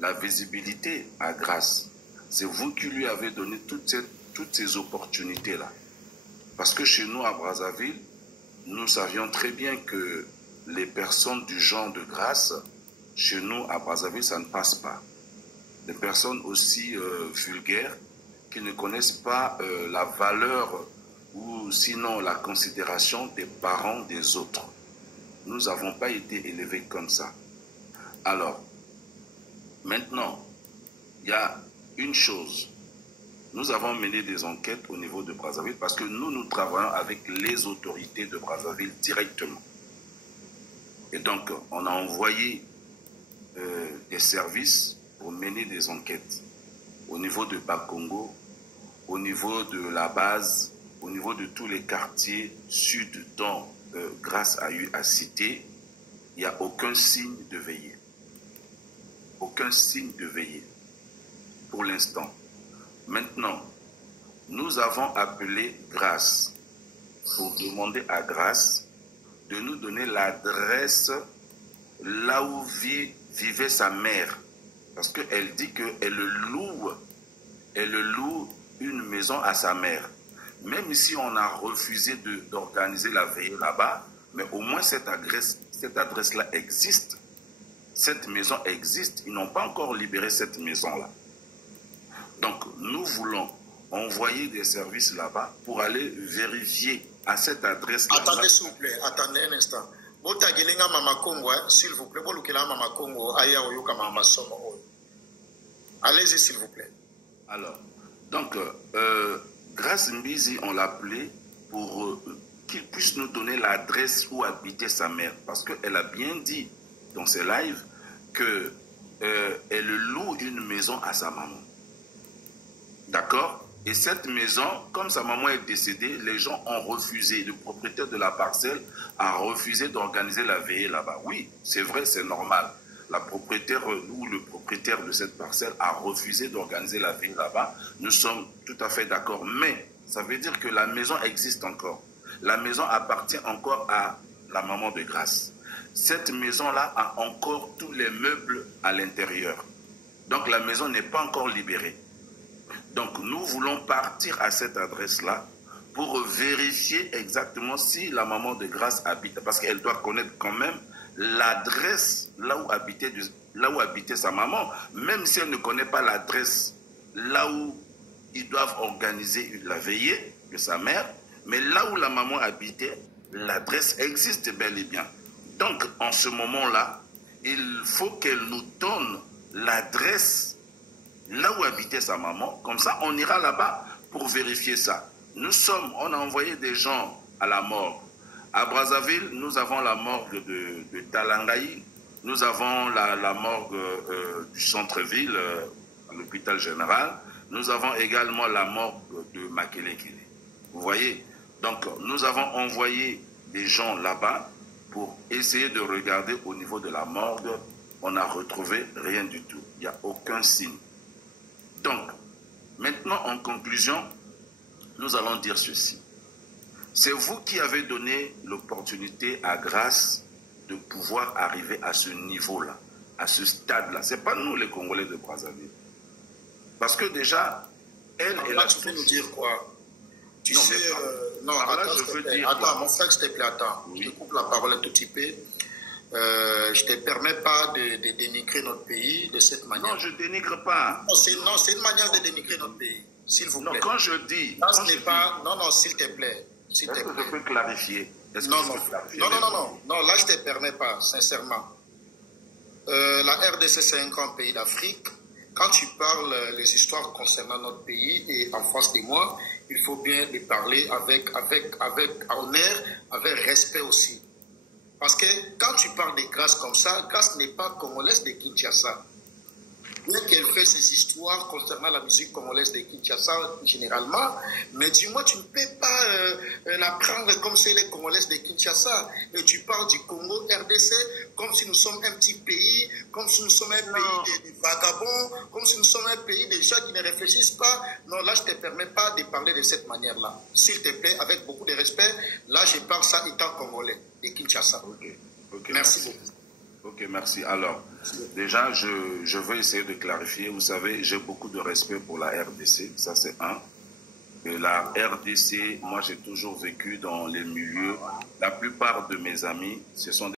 la visibilité à Grasse. C'est vous qui lui avez donné toutes ces opportunités-là. Parce que chez nous, à Brazzaville, nous savions très bien que les personnes du genre de Grasse, chez nous, à Brazzaville, ça ne passe pas. Des personnes aussi vulgaires qui ne connaissent pas la valeur ou sinon la considération des parents des autres. Nous n'avons pas été élevés comme ça. Alors, maintenant, il y a une chose. Nous avons mené des enquêtes au niveau de Brazzaville parce que nous travaillons avec les autorités de Brazzaville directement. Et donc, on a envoyé des services pour mener des enquêtes au niveau de Bakongo, au niveau de la base, au niveau de tous les quartiers sud dont Grasse a eu à citer, il n'y a aucun signe de veillée. Aucun signe de veillée pour l'instant. Maintenant, nous avons appelé Grasse pour demander à Grasse de nous donner l'adresse là où vivait sa mère. Parce qu'elle dit qu'elle loue une maison à sa mère. Même si on a refusé d'organiser la veillée là-bas, mais au moins cette adresse-là existe. Cette maison existe. Ils n'ont pas encore libéré cette maison-là. Donc, nous voulons envoyer des services là-bas pour aller vérifier à cette adresse-là. Attendez, s'il vous plaît. Attendez un instant. S'il vous plaît. Allez-y, s'il vous plaît. Alors, donc, Grace Mbizi, on l'a appelé pour qu'il puisse nous donner l'adresse où habitait sa mère. Parce qu'elle a bien dit dans ses lives qu'elle loue une maison à sa maman. D'accord? Et cette maison, comme sa maman est décédée, les gens ont refusé, le propriétaire de la parcelle a refusé d'organiser la veillée là-bas. Oui, c'est vrai, c'est normal. La propriétaire ou le propriétaire de cette parcelle a refusé d'organiser la veillée là-bas. Nous sommes tout à fait d'accord. Mais ça veut dire que la maison existe encore. La maison appartient encore à la maman de Grasse. Cette maison-là a encore tous les meubles à l'intérieur. Donc la maison n'est pas encore libérée. Donc nous voulons partir à cette adresse-là pour vérifier exactement si la maman de Grasse habite. Parce qu'elle doit connaître quand même l'adresse là où habitait sa maman. Même si elle ne connaît pas l'adresse là où ils doivent organiser la veillée de sa mère, mais là où la maman habitait, l'adresse existe bel et bien. Donc en ce moment-là, il faut qu'elle nous donne l'adresse là où habitait sa maman, comme ça on ira là-bas pour vérifier ça. On a envoyé des gens à la morgue. À Brazzaville, nous avons la morgue de Talangaï, nous avons la morgue du centre-ville, à l'hôpital général, nous avons également la morgue de Makelekele. Vous voyez? Donc nous avons envoyé des gens là-bas pour essayer de regarder au niveau de la morgue. On n'a retrouvé rien du tout, il n'y a aucun signe. Donc, maintenant, en conclusion, nous allons dire ceci. C'est vous qui avez donné l'opportunité à Grasse de pouvoir arriver à ce niveau-là, à ce stade-là. Ce n'est pas nous, les Congolais de Brazzaville. Parce que déjà, elle est là. Tu veux nous dire quoi? Tu non, sais, non, attends, là, je veux dire attends, mon frère, s'il te plaît, attends. Oui. Je te coupe la parole un tout petit peu. Je ne te permets pas de dénigrer notre pays de cette manière. Non, je ne dénigre pas. Non, c'est une manière de dénigrer notre pays, s'il vous plaît. Non, quand je dis... Non, s'il te plaît. Est-ce que je peux clarifier? Non, là, je ne te permets pas, sincèrement. La RDC, c'est un grand pays d'Afrique. Quand tu parles les histoires concernant notre pays et en face de moi, il faut bien les parler avec honneur, avec respect aussi. Parce que quand tu parles de Grasse comme ça, Grasse n'est pas congolaise de Kinshasa. Bien qu'elle fait ses histoires concernant la musique congolaise de Kinshasa généralement, mais dis-moi, tu ne peux pas la prendre comme si elle est congolaise de Kinshasa. Et tu parles du Congo RDC comme si nous sommes un petit pays, comme si nous sommes un pays de vagabonds, comme si nous sommes un pays de gens qui ne réfléchissent pas. Non, là, je ne te permets pas de parler de cette manière-là. S'il te plaît, avec beaucoup de respect, là, je parle ça étant congolais de Kinshasa. Ok, merci beaucoup. Ok, merci. Alors... Déjà, je veux essayer de clarifier. Vous savez, j'ai beaucoup de respect pour la RDC, ça c'est un. Et la RDC, moi j'ai toujours vécu dans les milieux. La plupart de mes amis, ce sont